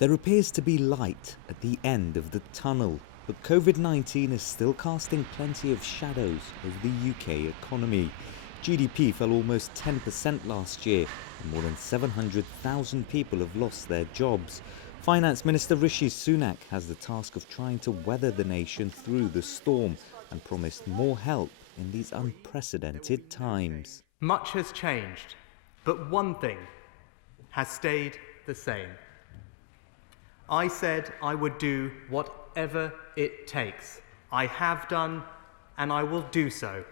There appears to be light at the end of the tunnel, but COVID-19 is still casting plenty of shadows over the UK economy. GDP fell almost 10% last year, and more than 700,000 people have lost their jobs. Finance Minister Rishi Sunak has the task of trying to weather the nation through the storm and promised more help in these unprecedented times. Much has changed, but one thing has stayed the same. I said I would do whatever it takes. I have done, and I will do so.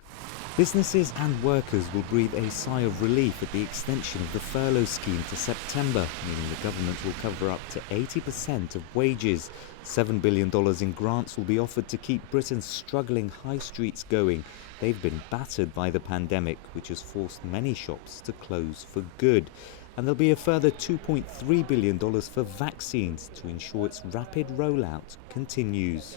Businesses and workers will breathe a sigh of relief at the extension of the furlough scheme to September, meaning the government will cover up to 80% of wages. $7 billion in grants will be offered to keep Britain's struggling high streets going. They've been battered by the pandemic, which has forced many shops to close for good. And there'll be a further $2.3 billion for vaccines to ensure its rapid rollout continues.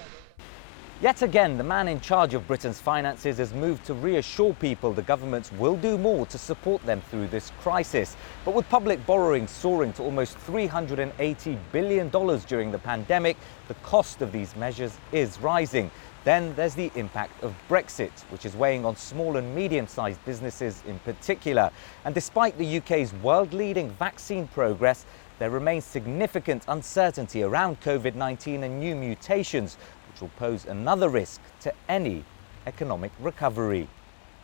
Yet again, the man in charge of Britain's finances has moved to reassure people the government will do more to support them through this crisis. But with public borrowing soaring to almost $380 billion during the pandemic, the cost of these measures is rising. Then there's the impact of Brexit, which is weighing on small and medium-sized businesses in particular. And despite the UK's world-leading vaccine progress, there remains significant uncertainty around COVID-19 and new mutations, which will pose another risk to any economic recovery.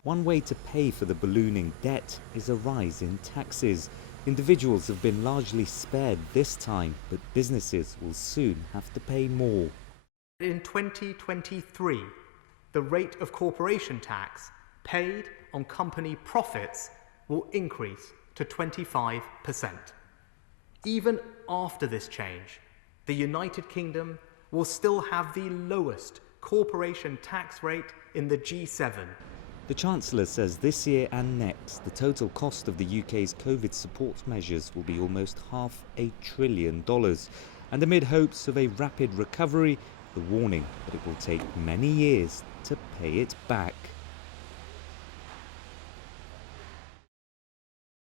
One way to pay for the ballooning debt is a rise in taxes. Individuals have been largely spared this time, but businesses will soon have to pay more. In 2023, the rate of corporation tax paid on company profits will increase to 25%. Even after this change, the United Kingdom will still have the lowest corporation tax rate in the G7. The Chancellor says this year and next, the total cost of the UK's COVID support measures will be almost $500 billion. And amid hopes of a rapid recovery, the warning that it will take many years to pay it back.